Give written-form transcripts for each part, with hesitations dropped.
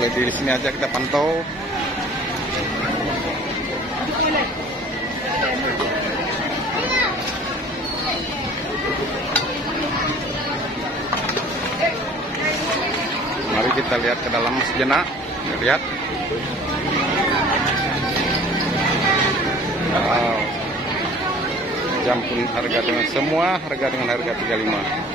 boleh di sini aja kita pantau. Mari kita lihat ke dalam sejenak. Lihat. Wow. Jam pun harga dengan semua harga dengan harga 35.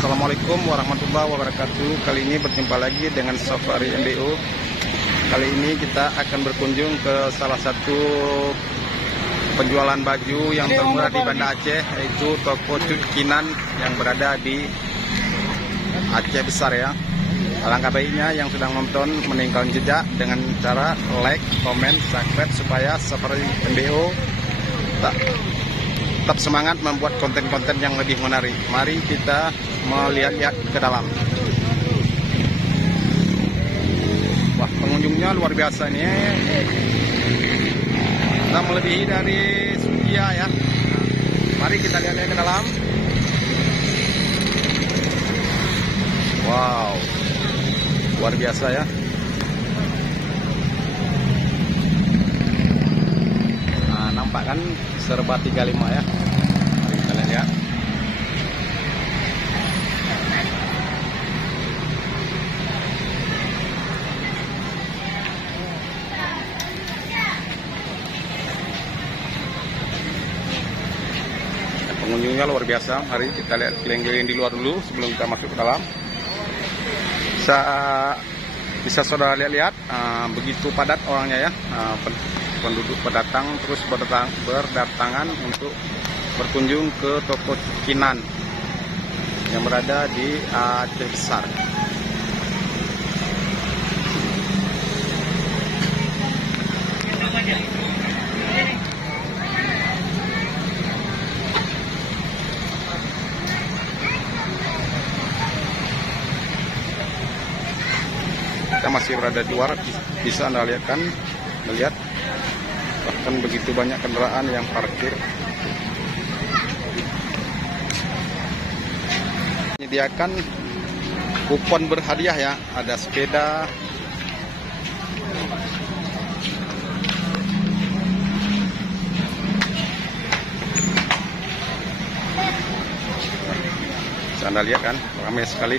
Assalamualaikum warahmatullahi wabarakatuh. Kali ini berjumpa lagi dengan Safari MBO. Kali ini kita akan berkunjung ke salah satu penjualan baju yang termurah di Banda Aceh, yaitu toko Cut Kinan yang berada di Aceh Besar ya. Alangkah baiknya yang sedang nonton meninggalkan jejak dengan cara like, komen, subscribe supaya Safari MBO tetap semangat membuat konten-konten yang lebih menarik. Mari kita melihat-lihat ke dalam. Wah, pengunjungnya luar biasa nih. Kita melebihi dari Sukia ya. Mari kita lihat-lihat ke dalam. Wow, luar biasa ya. Nah, nampak kan serba 35 ya. Mari kita lihat. Pengunjungnya luar biasa. Mari kita lihat keliling-keliling di luar dulu sebelum kita masuk ke dalam. Bisa saudara lihat-lihat, begitu padat orangnya ya. Penduduk pendatang terus berdatangan untuk berkunjung ke toko Kinan yang berada di Aceh Besar. Kita masih berada di luar, bisa Anda lihat kan, melihat bahkan begitu banyak kendaraan yang parkir. Menyediakan kupon berhadiah ya, ada sepeda, bisa Anda lihat kan, ramai sekali.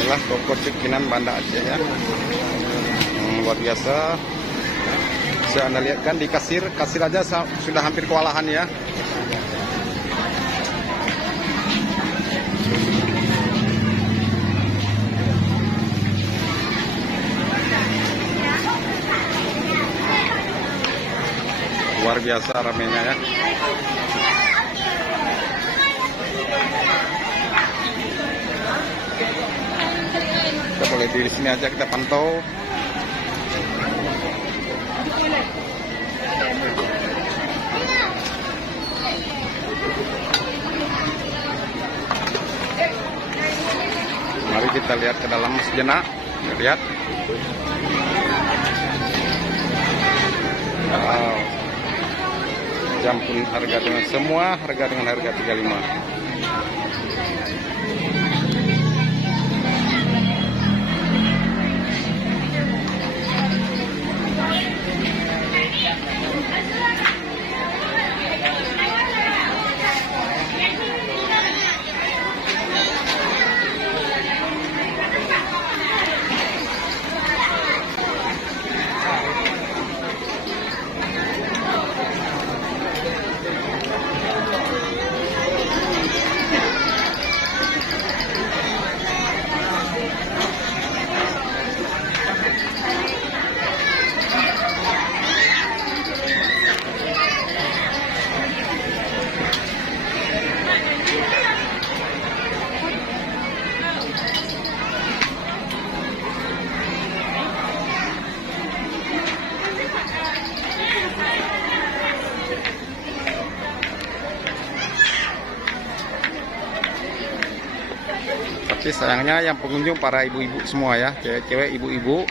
Inilah toko Cut Kinan Banda Aceh ya. Luar biasa. Bisa Anda lihat kan di kasir aja sudah hampir kewalahan ya. Luar biasa ramainya ya. Kita boleh di sini aja kita pantau. Mari kita lihat ke dalam sejenak. Lihat. Wow. Jam pun harga dengan semua harga dengan harga 35. Tapi sayangnya yang pengunjung para ibu-ibu semua ya, cewek-cewek, ibu-ibu.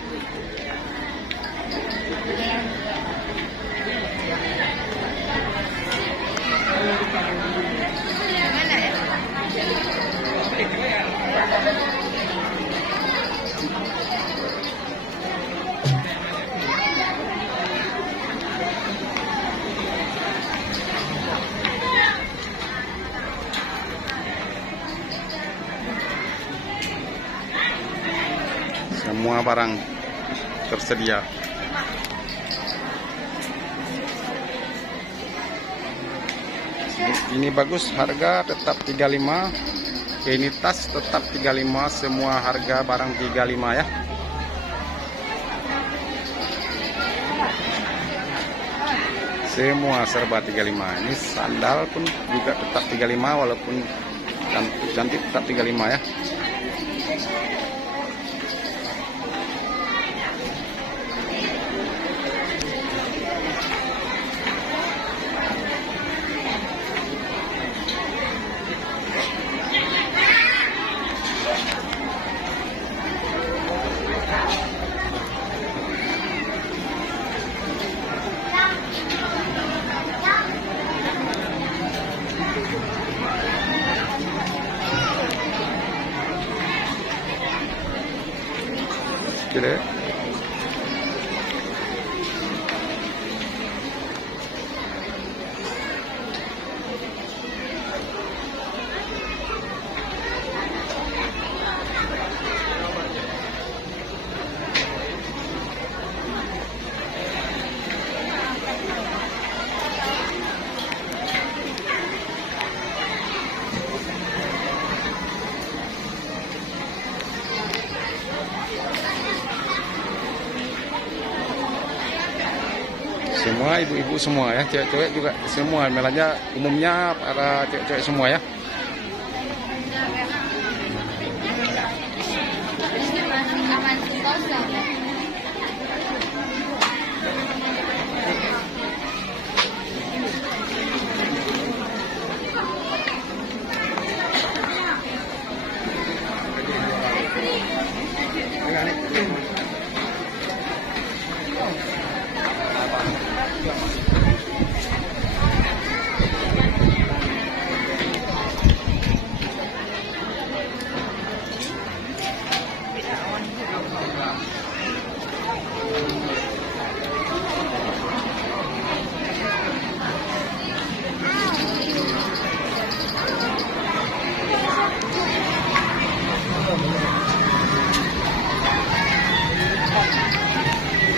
Semua barang tersedia. Ini bagus, harga tetap 35. Ini tas tetap 35, semua harga barang 35 ya. Semua serba 35. Ini sandal pun juga tetap 35 walaupun cantik tetap 35 ya. Gede. Semua ibu-ibu semua ya, cewek-cewek juga semua, melanja umumnya para cewek-cewek semua ya.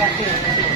Gracias.